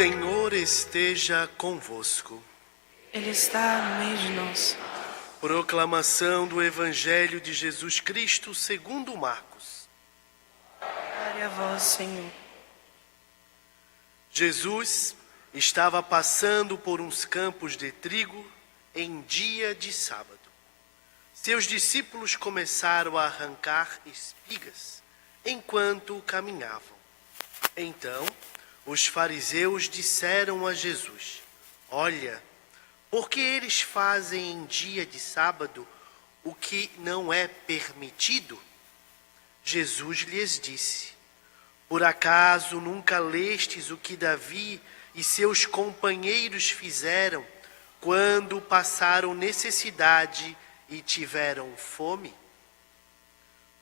Senhor esteja convosco. Ele está no meio de nós. Proclamação do Evangelho de Jesus Cristo segundo Marcos. Glória a vós, Senhor. Jesus estava passando por uns campos de trigo em dia de sábado. Seus discípulos começaram a arrancar espigas enquanto caminhavam. Então, os fariseus disseram a Jesus: Olha, por que eles fazem em dia de sábado o que não é permitido? Jesus lhes disse: Por acaso nunca lestes o que Davi e seus companheiros fizeram quando passaram necessidade e tiveram fome?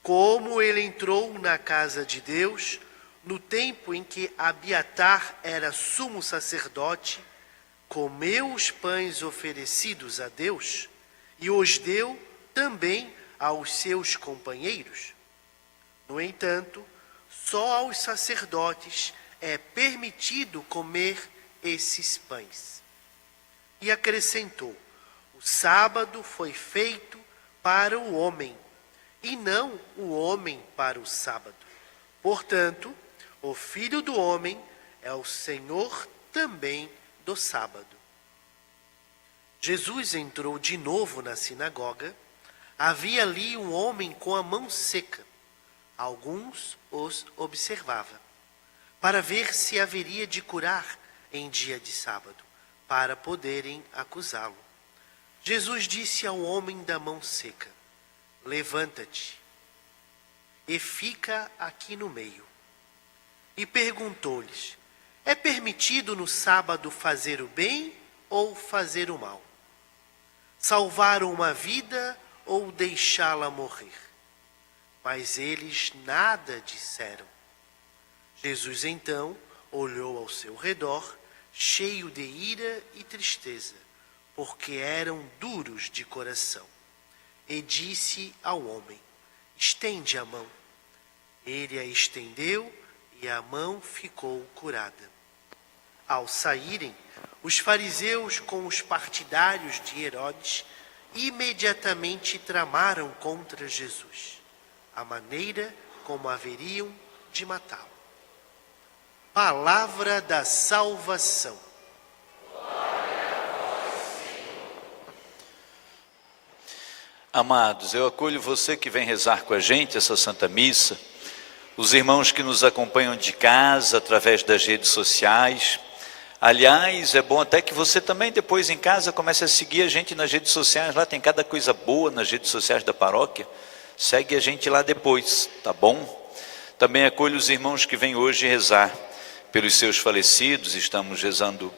Como ele entrou na casa de Deus no tempo em que Abiatar era sumo sacerdote, comeu os pães oferecidos a Deus e os deu também aos seus companheiros. No entanto, só aos sacerdotes é permitido comer esses pães. E acrescentou: o sábado foi feito para o homem, e não o homem para o sábado. Portanto, o Filho do Homem é o Senhor também do sábado. Jesus entrou de novo na sinagoga. Havia ali um homem com a mão seca. Alguns os observavam, para ver se haveria de curar em dia de sábado, para poderem acusá-lo. Jesus disse ao homem da mão seca: Levanta-te e fica aqui no meio. E perguntou-lhes: É permitido no sábado fazer o bem ou fazer o mal? Salvar uma vida ou deixá-la morrer? Mas eles nada disseram. Jesus então olhou ao seu redor, cheio de ira e tristeza, porque eram duros de coração, e disse ao homem: Estende a mão. Ele a estendeu e a mão ficou curada. Ao saírem, os fariseus com os partidários de Herodes imediatamente tramaram contra Jesus a maneira como haveriam de matá-lo. Palavra da salvação. Amados, eu acolho você que vem rezar com a gente essa Santa Missa, os irmãos que nos acompanham de casa, através das redes sociais. Aliás, é bom até que você também depois em casa comece a seguir a gente nas redes sociais, lá tem cada coisa boa nas redes sociais da paróquia. Segue a gente lá depois, tá bom? Também acolho os irmãos que vêm hoje rezar pelos seus falecidos. Estamos rezando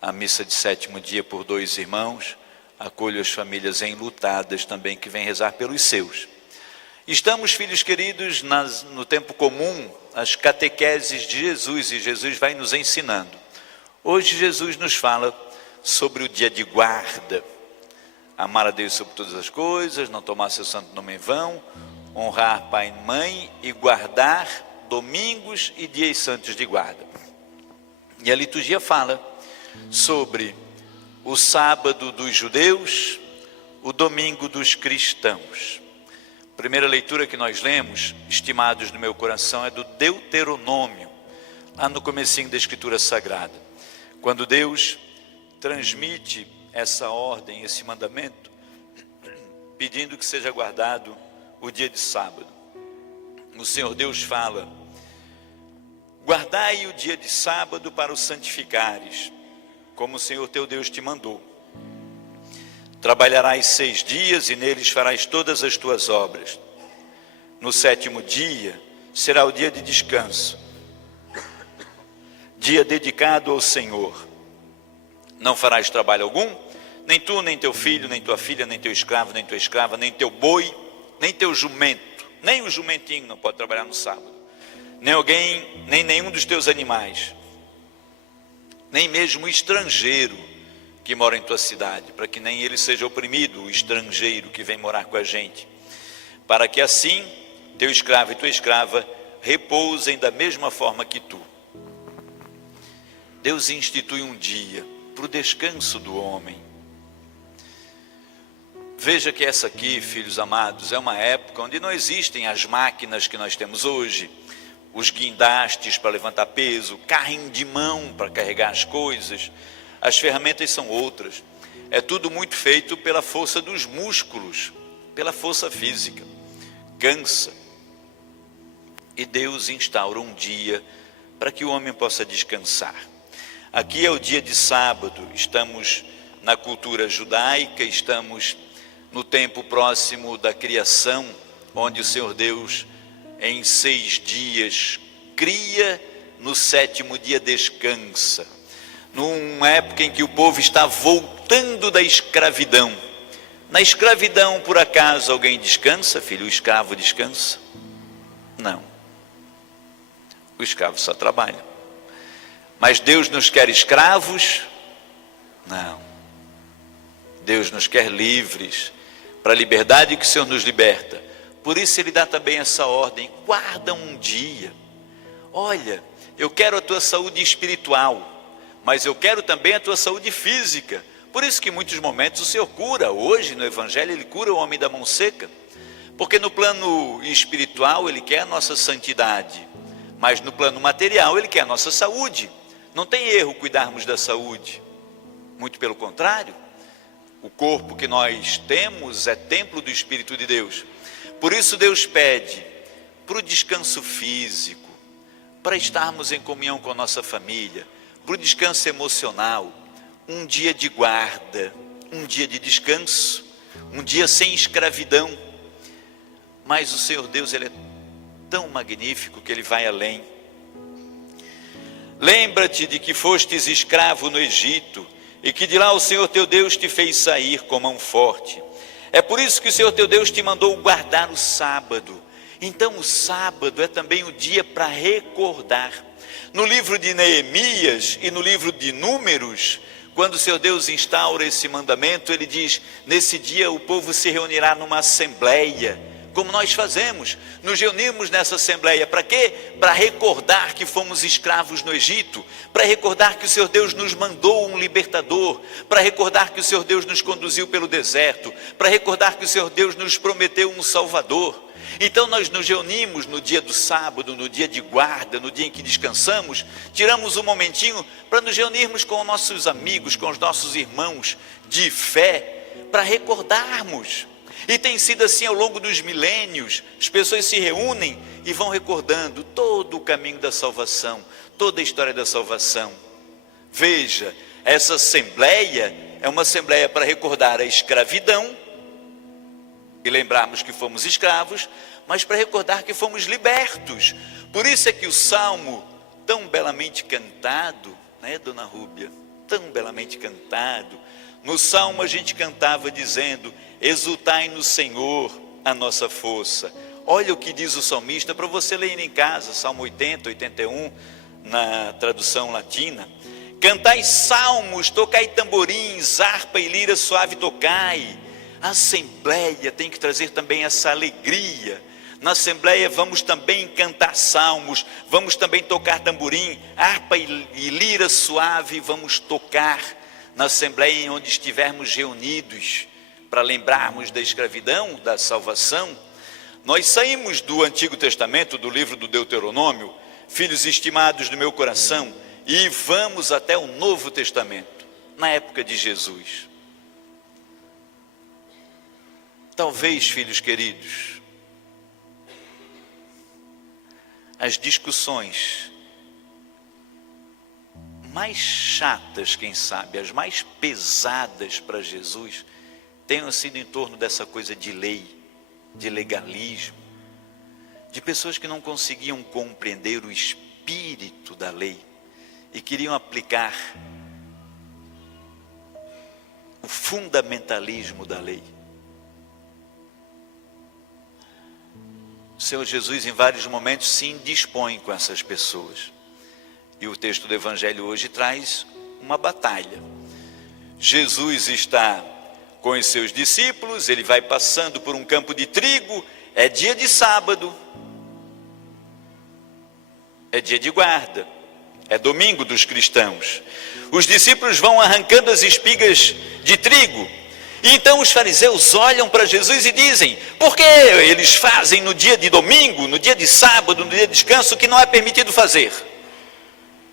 a missa de 7º dia por 2 irmãos. Acolho as famílias enlutadas também que vêm rezar pelos seus. Estamos, filhos queridos, no tempo comum, as catequeses de Jesus, e Jesus vai nos ensinando. Hoje Jesus nos fala sobre o dia de guarda. Amar a Deus sobre todas as coisas, não tomar seu santo nome em vão, honrar pai e mãe e guardar domingos e dias santos de guarda. E a liturgia fala sobre o sábado dos judeus, o domingo dos cristãos. A primeira leitura que nós lemos, estimados no meu coração, é do Deuteronômio, lá no comecinho da Escritura Sagrada. Quando Deus transmite essa ordem, esse mandamento, pedindo que seja guardado o dia de sábado. O Senhor Deus fala: guardai o dia de sábado para o santificares, como o Senhor teu Deus te mandou. Trabalharás 6 dias e neles farás todas as tuas obras. No 7º dia será o dia de descanso, dia dedicado ao Senhor. Não farás trabalho algum, nem tu, nem teu filho, nem tua filha, nem teu escravo, nem tua escrava, nem teu boi, nem teu jumento, nem o jumentinho não pode trabalhar no sábado, nem nenhum dos teus animais, nem mesmo o estrangeiro que mora em tua cidade, para que nem ele seja oprimido, o estrangeiro que vem morar com a gente, para que assim teu escravo e tua escrava repousem da mesma forma que tu. Deus institui um dia para o descanso do homem. Veja que essa aqui, filhos amados, é uma época onde não existem as máquinas que nós temos hoje, os guindastes para levantar peso, carrinho de mão para carregar as coisas. As ferramentas são outras. É tudo muito feito pela força dos músculos, pela força física. Cansa. E Deus instaura um dia para que o homem possa descansar. Aqui é o dia de sábado, estamos na cultura judaica, estamos no tempo próximo da criação, onde o Senhor Deus, em 6 dias, cria, no 7º dia descansa. Numa época em que o povo está voltando da escravidão. Na escravidão, por acaso, alguém descansa, filho? O escravo descansa? Não. O escravo só trabalha. Mas Deus nos quer escravos? Não. Deus nos quer livres, para a liberdade que o Senhor nos liberta. Por isso Ele dá também essa ordem: guarda um dia. Olha, eu quero a tua saúde espiritual, mas eu quero também a tua saúde física. Por isso que em muitos momentos o Senhor cura. Hoje no Evangelho Ele cura o homem da mão seca. Porque no plano espiritual Ele quer a nossa santidade, mas no plano material Ele quer a nossa saúde. Não tem erro cuidarmos da saúde. Muito pelo contrário. O corpo que nós temos é templo do Espírito de Deus. Por isso Deus pede para o descanso físico, para estarmos em comunhão com a nossa família, para o descanso emocional, um dia de guarda, um dia de descanso, um dia sem escravidão. Mas o Senhor Deus, Ele é tão magnífico que Ele vai além. Lembra-te de que fostes escravo no Egito, e que de lá o Senhor teu Deus te fez sair com mão forte. É por isso que o Senhor teu Deus te mandou guardar o sábado. Então o sábado é também o dia para recordar. No livro de Neemias e no livro de Números, quando o Senhor Deus instaura esse mandamento, Ele diz: nesse dia o povo se reunirá numa assembleia, como nós fazemos, nos reunimos nessa assembleia. Para quê? Para recordar que fomos escravos no Egito, para recordar que o Senhor Deus nos mandou um libertador, para recordar que o Senhor Deus nos conduziu pelo deserto, para recordar que o Senhor Deus nos prometeu um Salvador. Então nós nos reunimos no dia do sábado, no dia de guarda, no dia em que descansamos, tiramos um momentinho para nos reunirmos com os nossos amigos, com os nossos irmãos de fé, para recordarmos. E tem sido assim ao longo dos milênios. As pessoas se reúnem e vão recordando todo o caminho da salvação, toda a história da salvação. Veja, essa assembleia é uma assembleia para recordar a escravidão e lembrarmos que fomos escravos, mas para recordar que fomos libertos. Por isso é que o salmo tão belamente cantado, né, dona Rúbia? Tão belamente cantado. No salmo a gente cantava dizendo: exultai no Senhor a nossa força. Olha o que diz o salmista para você ler em casa, Salmo 80, 81, na tradução latina. Cantai salmos, tocai tamborins, harpa e lira suave tocai. A assembleia tem que trazer também essa alegria. Na assembleia vamos também cantar salmos, vamos também tocar tamborim, harpa e lira suave, vamos tocar na assembleia em onde estivermos reunidos, para lembrarmos da escravidão, da salvação. Nós saímos do Antigo Testamento, do livro do Deuteronômio, filhos estimados do meu coração, e vamos até o Novo Testamento, na época de Jesus. Talvez, filhos queridos, as discussões mais chatas, quem sabe, as mais pesadas para Jesus, tenham sido em torno dessa coisa de lei, de legalismo, de pessoas que não conseguiam compreender o espírito da lei e queriam aplicar o fundamentalismo da lei. O Senhor Jesus em vários momentos se indispõe com essas pessoas. E o texto do Evangelho hoje traz uma batalha. Jesus está com os seus discípulos, ele vai passando por um campo de trigo, é dia de sábado, é dia de guarda. É domingo dos cristãos. Os discípulos vão arrancando as espigas de trigo. E então os fariseus olham para Jesus e dizem: por que eles fazem no dia de domingo, no dia de sábado, no dia de descanso, o que não é permitido fazer?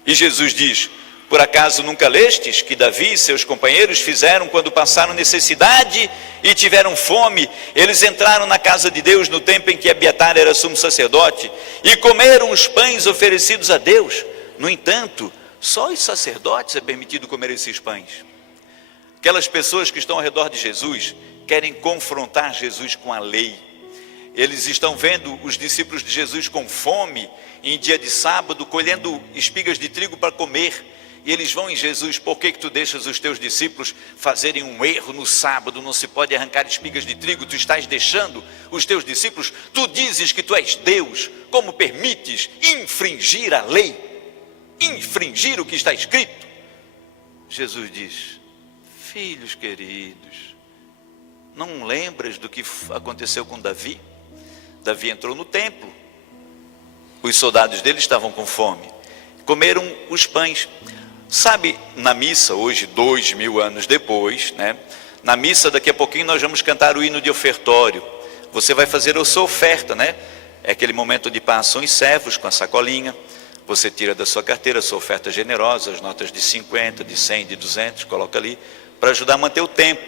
E Jesus diz: por acaso nunca lestes que Davi e seus companheiros fizeram quando passaram necessidade e tiveram fome? Eles entraram na casa de Deus no tempo em que Abiatar era sumo sacerdote e comeram os pães oferecidos a Deus. No entanto, só os sacerdotes é permitido comer esses pães. Aquelas pessoas que estão ao redor de Jesus querem confrontar Jesus com a lei. Eles estão vendo os discípulos de Jesus com fome em dia de sábado, colhendo espigas de trigo para comer. E eles vão em Jesus: por que tu deixas os teus discípulos fazerem um erro no sábado? Não se pode arrancar espigas de trigo, tu estás deixando os teus discípulos. Tu dizes que tu és Deus, como permites infringir a lei? Infringir o que está escrito? Jesus diz: filhos queridos, não lembras do que aconteceu com Davi? Davi entrou no templo, os soldados dele estavam com fome, comeram os pães. Sabe, na missa hoje, 2000 anos depois, né? Na missa daqui a pouquinho nós vamos cantar o hino de ofertório. Você vai fazer a sua oferta, né? É aquele momento onde passam os servos com a sacolinha. Você tira da sua carteira a sua oferta generosa, as notas de 50, de 100, de 200, coloca ali, para ajudar a manter o tempo.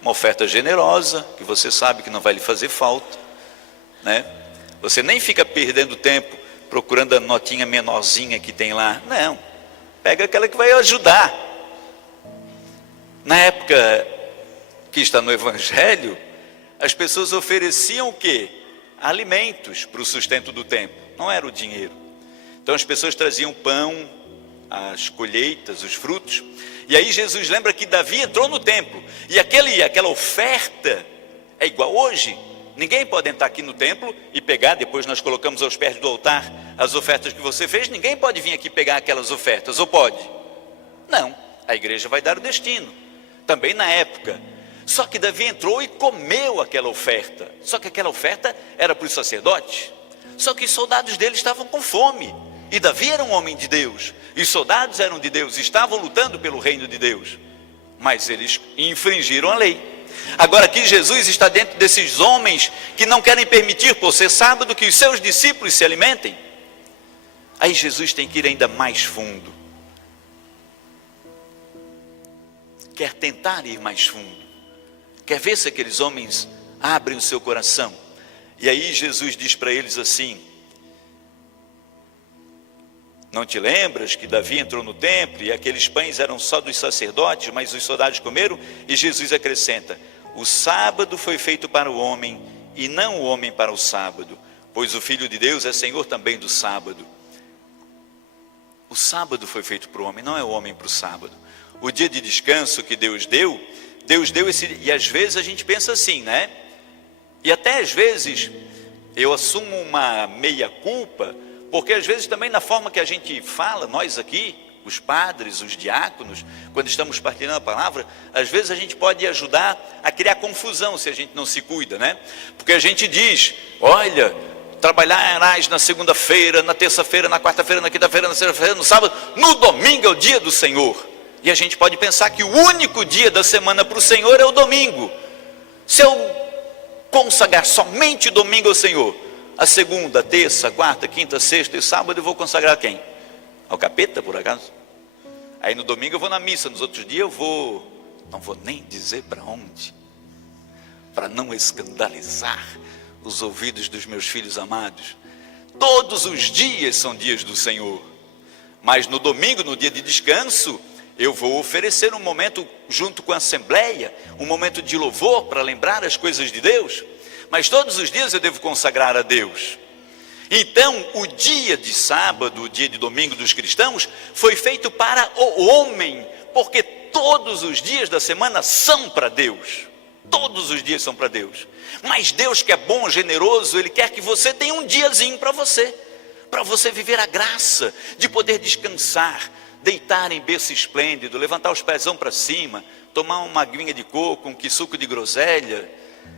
Uma oferta generosa, que você sabe que não vai lhe fazer falta, né? Você nem fica perdendo tempo procurando a notinha menorzinha que tem lá. Não, pega aquela que vai ajudar. Na época que está no Evangelho, as pessoas ofereciam o quê? Alimentos para o sustento do templo, não era o dinheiro. Então as pessoas traziam pão, as colheitas, os frutos. E aí Jesus lembra que Davi entrou no templo. E aquela oferta é igual hoje. Ninguém pode entrar aqui no templo e pegar, depois nós colocamos aos pés do altar as ofertas que você fez. Ninguém pode vir aqui pegar aquelas ofertas, ou pode? Não, a igreja vai dar o destino. Também na época. Só que Davi entrou e comeu aquela oferta. Só que aquela oferta era para os sacerdotes. Só que os soldados dele estavam com fome. E Davi era um homem de Deus. E os soldados eram de Deus, estavam lutando pelo reino de Deus. Mas eles infringiram a lei. Agora aqui Jesus está dentro desses homens que não querem permitir, por ser sábado, que os seus discípulos se alimentem. Aí Jesus tem que ir ainda mais fundo. Quer tentar ir mais fundo. Quer ver se aqueles homens abrem o seu coração. E aí Jesus diz para eles assim: não te lembras que Davi entrou no templo e aqueles pães eram só dos sacerdotes, mas os soldados comeram? E Jesus acrescenta: o sábado foi feito para o homem e não o homem para o sábado, pois o Filho de Deus é Senhor também do sábado. O sábado foi feito para o homem, não é o homem para o sábado. O dia de descanso que Deus deu esse, e às vezes a gente pensa assim, né? E até às vezes eu assumo uma meia culpa, porque às vezes também na forma que a gente fala, nós aqui, os padres, os diáconos, quando estamos partilhando a palavra, às vezes a gente pode ajudar a criar confusão se a gente não se cuida, né? Porque a gente diz: olha, trabalharás na segunda-feira, na terça-feira, na quarta-feira, na quinta-feira, na sexta-feira, no sábado, no domingo é o dia do Senhor. E a gente pode pensar que o único dia da semana para o Senhor é o domingo. Se eu consagrar somente domingo ao Senhor, a segunda, a terça, a quarta, a quinta, a sexta e o sábado eu vou consagrar a quem? Ao capeta, por acaso? Aí no domingo eu vou na missa, nos outros dias eu não vou nem dizer para onde, para não escandalizar os ouvidos dos meus filhos amados. Todos os dias são dias do Senhor, mas no domingo, no dia de descanso, eu vou oferecer um momento junto com a assembleia, um momento de louvor para lembrar as coisas de Deus. Mas todos os dias eu devo consagrar a Deus. Então o dia de sábado, o dia de domingo dos cristãos, foi feito para o homem, porque todos os dias da semana são para Deus. Todos os dias são para Deus. Mas Deus, que é bom, generoso, Ele quer que você tenha um diazinho para você viver a graça de poder descansar, deitar em berço esplêndido, levantar os pezão para cima, tomar uma aguinha de coco, um suco de groselha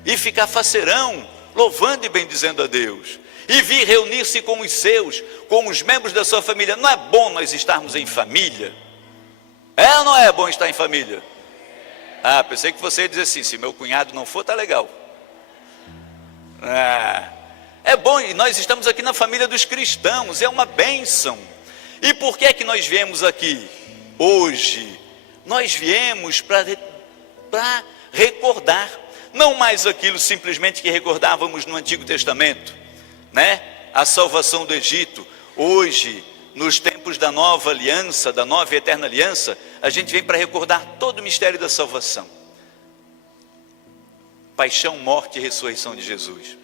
e ficar faceirão, louvando e bendizendo a Deus. e vir reunir-se com os seus, com os membros da sua família. Não é bom nós estarmos em família? É ou não é bom estar em família? Ah, pensei que você ia dizer assim, se meu cunhado não for, tá legal. É bom, e nós estamos aqui na família dos cristãos, é uma bênção. E por que é que nós viemos aqui hoje? Nós viemos para recordar, não mais aquilo simplesmente que recordávamos no Antigo Testamento, né? A salvação do Egito. Hoje, nos tempos da nova aliança, da nova e eterna aliança, a gente vem para recordar todo o mistério da salvação. Paixão, morte e ressurreição de Jesus.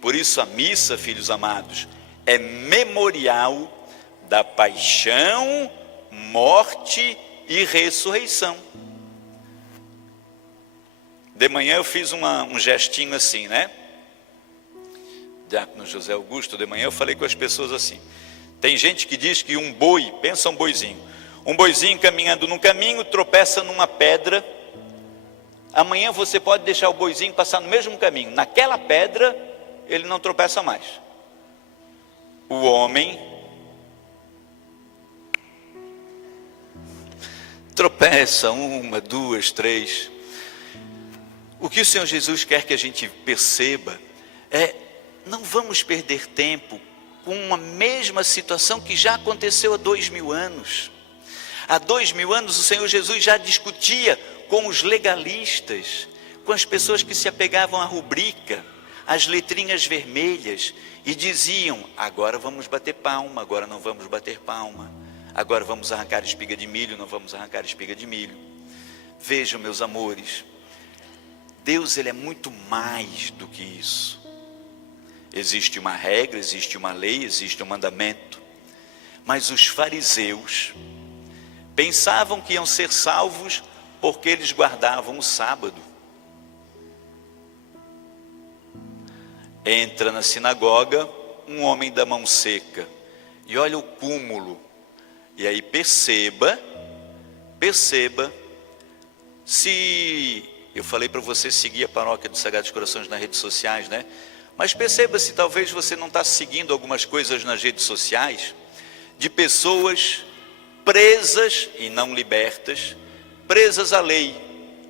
Por isso a missa, filhos amados, é memorial da paixão, morte e ressurreição. De manhã eu fiz um gestinho assim, né? Diácono José Augusto, de manhã eu falei com as pessoas assim. Tem gente que diz que um boi, pensa um boizinho caminhando num caminho, tropeça numa pedra. Amanhã você pode deixar o boizinho passar no mesmo caminho, naquela pedra ele não tropeça mais. O homem tropeça uma, duas, três. O que o Senhor Jesus quer que a gente perceba é: não vamos perder tempo com uma mesma situação que já aconteceu há 2000 anos. Há 2000 anos o Senhor Jesus já discutia com os legalistas, com as pessoas que se apegavam à rubrica, às letrinhas vermelhas, e diziam: agora vamos bater palma, agora não vamos bater palma, agora vamos arrancar espiga de milho, não vamos arrancar espiga de milho. Vejam, meus amores, Deus, ele é muito mais do que isso. Existe uma regra, existe uma lei, existe um mandamento. Mas os fariseus pensavam que iam ser salvos porque eles guardavam o sábado. Entra na sinagoga um homem da mão seca, e olha o cúmulo. E aí perceba, se eu falei para você seguir a Paróquia dos Sagrados Corações nas redes sociais, né? Mas perceba se talvez você não está seguindo algumas coisas nas redes sociais, de pessoas presas e não libertas, presas à lei.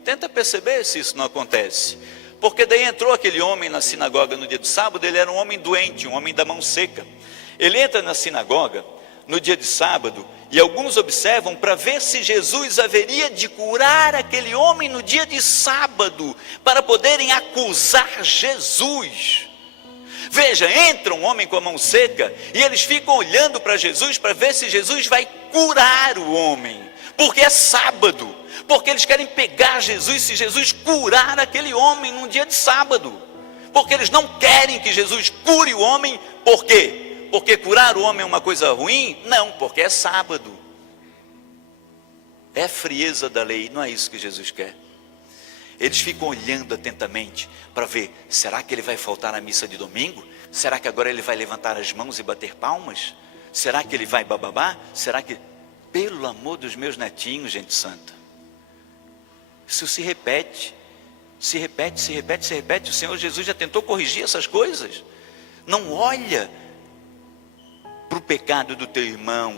Tenta perceber se isso não acontece. Porque daí entrou aquele homem na sinagoga no dia do sábado. Ele era um homem doente, um homem da mão seca. Ele entra na sinagoga no dia de sábado, e alguns observam para ver se Jesus haveria de curar aquele homem no dia de sábado, para poderem acusar Jesus. Veja, entra um homem com a mão seca, e eles ficam olhando para Jesus para ver se Jesus vai curar o homem, porque é sábado, porque eles querem pegar Jesus, se Jesus curar aquele homem num dia de sábado, porque eles não querem que Jesus cure o homem. Por quê? Porque curar o homem é uma coisa ruim? Não, porque é sábado, é frieza da lei. Não é isso que Jesus quer. Eles ficam olhando atentamente para ver, será que ele vai faltar na missa de domingo? Será que agora ele vai levantar as mãos e bater palmas? Será que ele vai bababá? Será que... Pelo amor dos meus netinhos, gente santa, isso se repete. O Senhor Jesus já tentou corrigir essas coisas. Não olha para o pecado do teu irmão,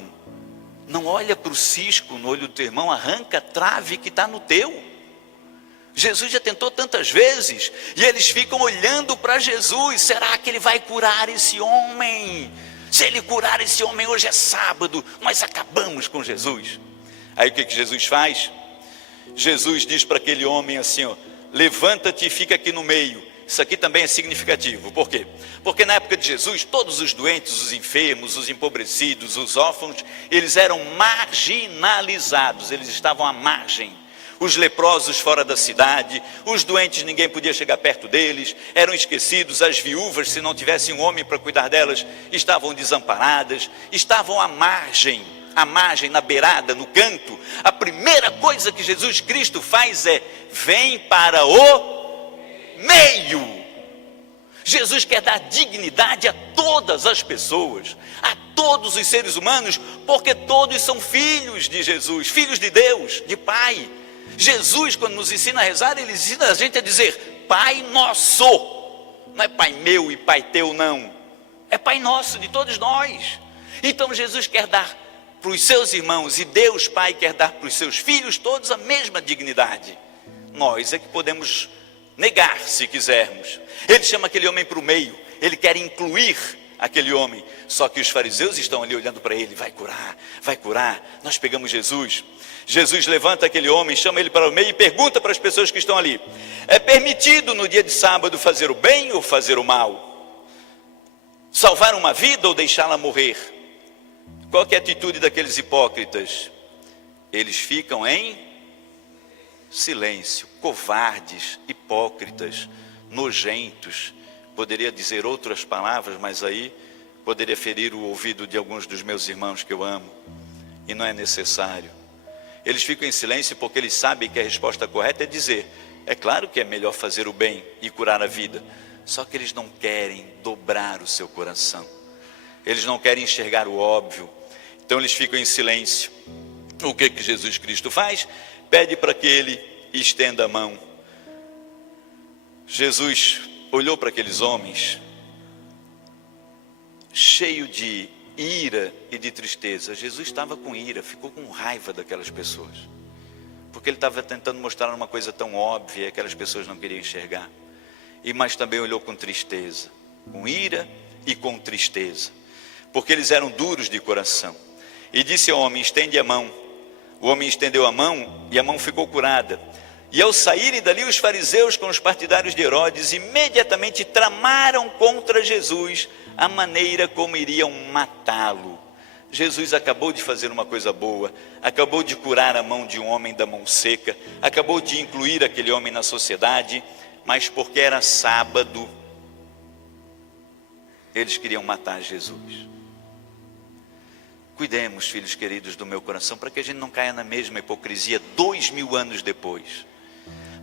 não olha para o cisco no olho do teu irmão, arranca a trave que está no teu. Jesus já tentou tantas vezes, e eles ficam olhando para Jesus. Será que ele vai curar esse homem? Se ele curar esse homem, hoje é sábado, nós acabamos com Jesus. Aí o que Jesus faz? Jesus diz para aquele homem assim, ó: levanta-te e fica aqui no meio. Isso aqui também é significativo. Por quê? Porque na época de Jesus, todos os doentes, os enfermos, os empobrecidos, os órfãos, eles eram marginalizados, eles estavam à margem. Os leprosos fora da cidade, os doentes, ninguém podia chegar perto deles, eram esquecidos. As viúvas, se não tivessem um homem para cuidar delas, estavam desamparadas, estavam à margem, na beirada, no canto. A primeira coisa que Jesus Cristo faz é: vem para o meio. Jesus quer dar dignidade a todas as pessoas, a todos os seres humanos, porque todos são filhos de Jesus, filhos de Deus, de Pai. Jesus, quando nos ensina a rezar, ele ensina a gente a dizer Pai Nosso. Não é Pai meu e Pai teu, não. é Pai nosso de todos nós. Então Jesus quer dar para os seus irmãos, e Deus Pai quer dar para os seus filhos todos a mesma dignidade. Nós é que podemos negar se quisermos. Ele chama aquele homem para o meio, ele quer incluir aquele homem, só que os fariseus estão ali olhando para ele, vai curar, nós pegamos Jesus. Jesus levanta aquele homem, chama ele para o meio e pergunta para as pessoas que estão ali: é permitido no dia de sábado fazer o bem ou fazer o mal? Salvar uma vida ou deixá-la morrer? Qual que é a atitude daqueles hipócritas? Eles ficam em silêncio, covardes, hipócritas, nojentos. Poderia dizer outras palavras, mas aí poderia ferir o ouvido de alguns dos meus irmãos que eu amo, e não é necessário. Eles ficam em silêncio porque eles sabem que a resposta correta é dizer: é claro que é melhor fazer o bem e curar a vida, só que eles não querem dobrar o seu coração, eles não querem enxergar o óbvio, então eles ficam em silêncio. O que Jesus Cristo faz? Pede para que ele estenda a mão. Jesus olhou para aqueles homens cheio de ira e de tristeza. Jesus estava com ira, ficou com raiva daquelas pessoas, porque ele estava tentando mostrar uma coisa tão óbvia que aquelas pessoas não queriam enxergar. Mas também olhou com tristeza, com ira e com tristeza, porque eles eram duros de coração. E disse ao homem: estende a mão. O homem estendeu a mão e a mão ficou curada. E ao saírem dali, os fariseus com os partidários de Herodes imediatamente tramaram contra Jesus a maneira como iriam matá-lo. Jesus acabou de fazer uma coisa boa, acabou de curar a mão de um homem da mão seca, acabou de incluir aquele homem na sociedade, mas porque era sábado, eles queriam matar Jesus. Cuidemos, filhos queridos do meu coração, para que a gente não caia na mesma hipocrisia 2000 anos depois,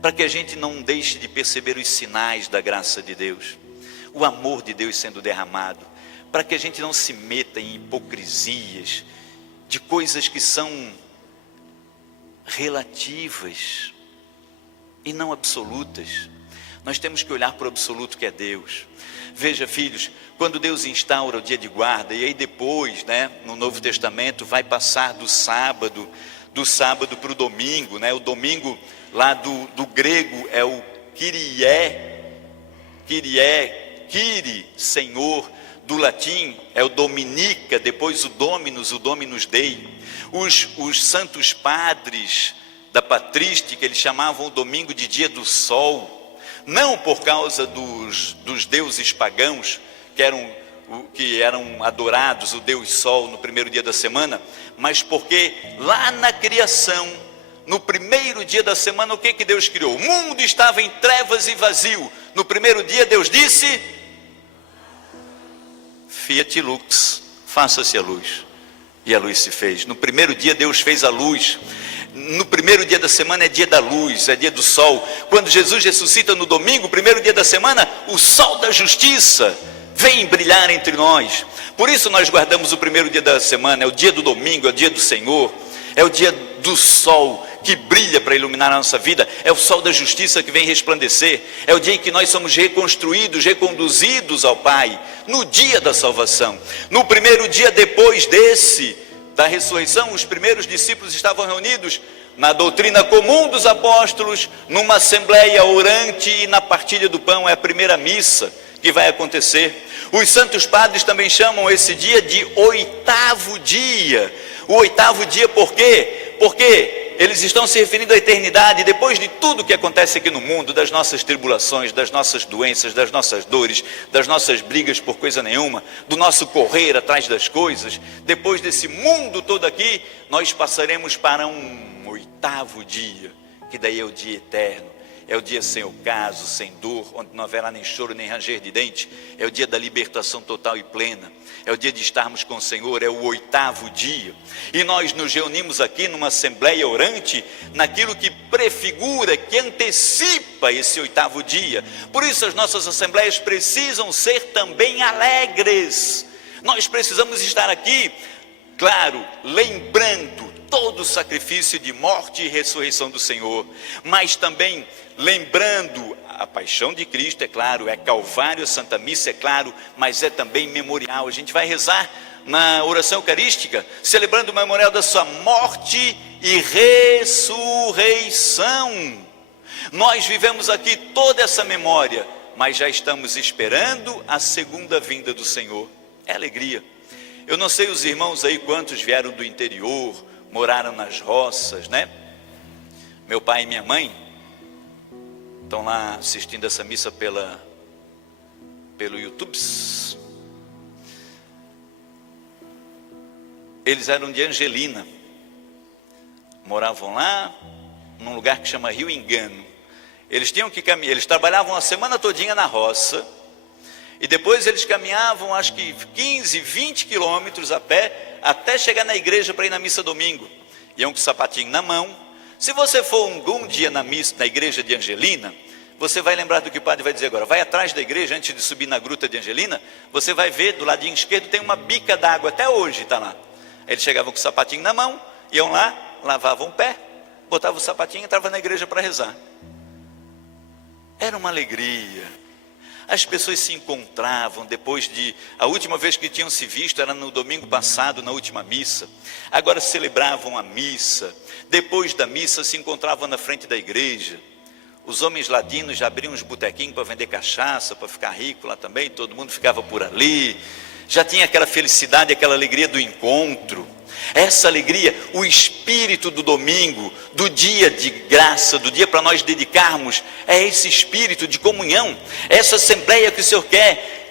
para que a gente não deixe de perceber os sinais da graça de Deus, o amor de Deus sendo derramado, para que a gente não se meta em hipocrisias de coisas que são relativas e não absolutas. Nós temos que olhar para o absoluto, que é Deus. Veja, filhos, quando Deus instaura o dia de guarda, e aí depois, no Novo Testamento, vai passar do sábado para o domingo, o domingo lá do grego é o Kyrie, Senhor. Do latim é o Dominica, depois o Dominus Dei. Os santos padres da patrística, eles chamavam o domingo de dia do sol, não por causa dos deuses pagãos, que eram adorados, o Deus Sol, no primeiro dia da semana, mas porque lá na criação, no primeiro dia da semana, o que Deus criou? O mundo estava em trevas e vazio. No primeiro dia Deus disse: Fiat lux, faça-se a luz. E a luz se fez. No primeiro dia Deus fez a luz. No primeiro dia da semana é dia da luz, é dia do sol. Quando Jesus ressuscita no domingo, primeiro dia da semana, o sol da justiça vem brilhar entre nós. Por isso nós guardamos o primeiro dia da semana, é o dia do domingo, é o dia do Senhor, é o dia do sol que brilha para iluminar a nossa vida, é o sol da justiça que vem resplandecer, é o dia em que nós somos reconstruídos, reconduzidos ao Pai, no dia da salvação. No primeiro dia depois da ressurreição, os primeiros discípulos estavam reunidos na doutrina comum dos apóstolos, numa assembleia orante, e na partilha do pão é a primeira missa que vai acontecer. Os santos padres também chamam esse dia de oitavo dia. O oitavo dia por quê? Porque eles estão se referindo à eternidade, depois de tudo que acontece aqui no mundo, das nossas tribulações, das nossas doenças, das nossas dores, das nossas brigas por coisa nenhuma, do nosso correr atrás das coisas. Depois desse mundo todo aqui, nós passaremos para um oitavo dia, que daí é o dia eterno. É o dia sem ocaso, sem dor, onde não haverá nem choro, nem ranger de dente. É o dia da libertação total e plena. É o dia de estarmos com o Senhor, é o oitavo dia. E nós nos reunimos aqui numa assembleia orante, naquilo que prefigura, que antecipa esse oitavo dia. Por isso as nossas assembleias precisam ser também alegres. Nós precisamos estar aqui, claro, lembrando todo o sacrifício de morte e ressurreição do Senhor, mas também lembrando a paixão de Cristo, é claro, é Calvário, a Santa Missa, é claro, mas é também memorial. A gente vai rezar na oração eucarística, celebrando o memorial da sua morte e ressurreição. Nós vivemos aqui toda essa memória, mas já estamos esperando a segunda vinda do Senhor. É alegria. Eu não sei os irmãos aí quantos vieram do interior, moraram nas roças, né? Meu pai e minha mãe estão lá assistindo essa missa pelo YouTube. Eles eram de Angelina, moravam lá num lugar que chama Rio Engano. Eles tinham que caminhar, eles trabalhavam a semana todinha na roça, e depois eles caminhavam acho que 15, 20 quilômetros a pé, até chegar na igreja para ir na missa domingo. Iam com o sapatinho na mão. Se você for algum dia na missa, na igreja de Angelina, você vai lembrar do que o padre vai dizer agora. Vai atrás da igreja, antes de subir na gruta de Angelina, você vai ver, do ladinho esquerdo tem uma bica d'água, até hoje está lá. Eles chegavam com o sapatinho na mão, iam lá, lavavam o pé, botavam o sapatinho e entravam na igreja para rezar. Era uma alegria. As pessoas se encontravam depois de... A última vez que tinham se visto era no domingo passado, na última missa. Agora celebravam a missa. Depois da missa se encontravam na frente da igreja. Os homens ladinos já abriam uns botequinhos para vender cachaça, para ficar rico lá também. Todo mundo ficava por ali. Já tinha aquela felicidade, aquela alegria do encontro. Essa alegria, o espírito do domingo, do dia de graça, do dia para nós dedicarmos, é esse espírito de comunhão, essa assembleia que o Senhor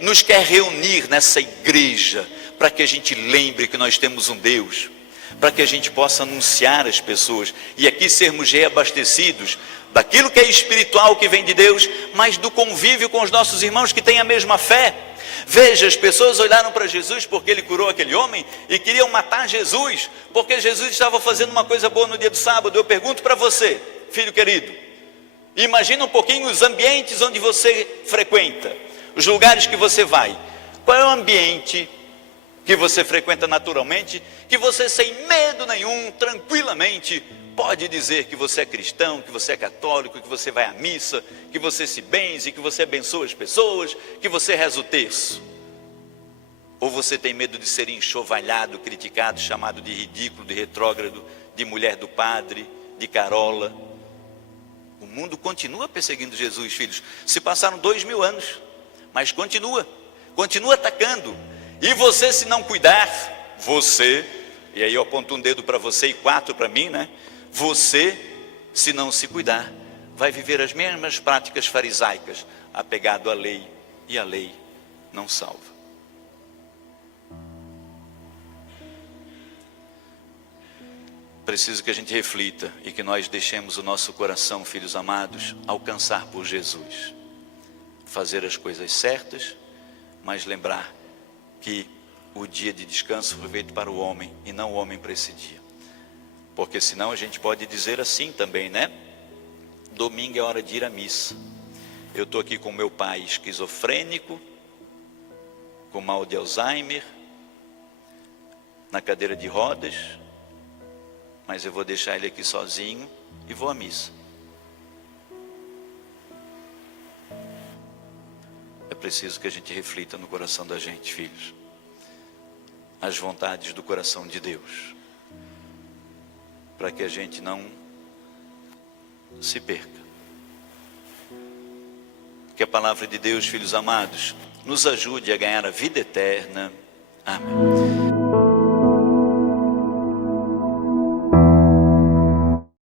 nos quer reunir nessa igreja, para que a gente lembre que nós temos um Deus, para que a gente possa anunciar às pessoas, e aqui sermos reabastecidos daquilo que é espiritual, que vem de Deus, mas do convívio com os nossos irmãos que têm a mesma fé. Veja, as pessoas olharam para Jesus porque ele curou aquele homem e queriam matar Jesus, porque Jesus estava fazendo uma coisa boa no dia do sábado. Eu pergunto para você, filho querido, imagina um pouquinho os ambientes onde você frequenta, os lugares que você vai. Qual é o ambiente que você frequenta naturalmente, que você sem medo nenhum, tranquilamente, pode dizer que você é cristão, que você é católico, que você vai à missa, que você se benze, que você abençoa as pessoas, que você reza o terço? Ou você tem medo de ser enxovalhado, criticado, chamado de ridículo, de retrógrado, de mulher do padre, de carola? O mundo continua perseguindo Jesus, filhos. Se passaram 2000 anos, mas continua atacando. E você, se não cuidar, você, e aí eu aponto um dedo para você e 4 para mim, né? Você, se não se cuidar, vai viver as mesmas práticas farisaicas, apegado à lei, e a lei não salva. Preciso que a gente reflita e que nós deixemos o nosso coração, filhos amados, alcançar por Jesus. Fazer as coisas certas, mas lembrar que o dia de descanso foi feito para o homem e não o homem para esse dia. Porque senão a gente pode dizer assim também, né? Domingo é hora de ir à missa. Eu estou aqui com meu pai esquizofrênico, com mal de Alzheimer, na cadeira de rodas, mas eu vou deixar ele aqui sozinho e vou à missa. É preciso que a gente reflita no coração da gente, filhos, as vontades do coração de Deus, para que a gente não se perca. Que a palavra de Deus, filhos amados, nos ajude a ganhar a vida eterna. Amém.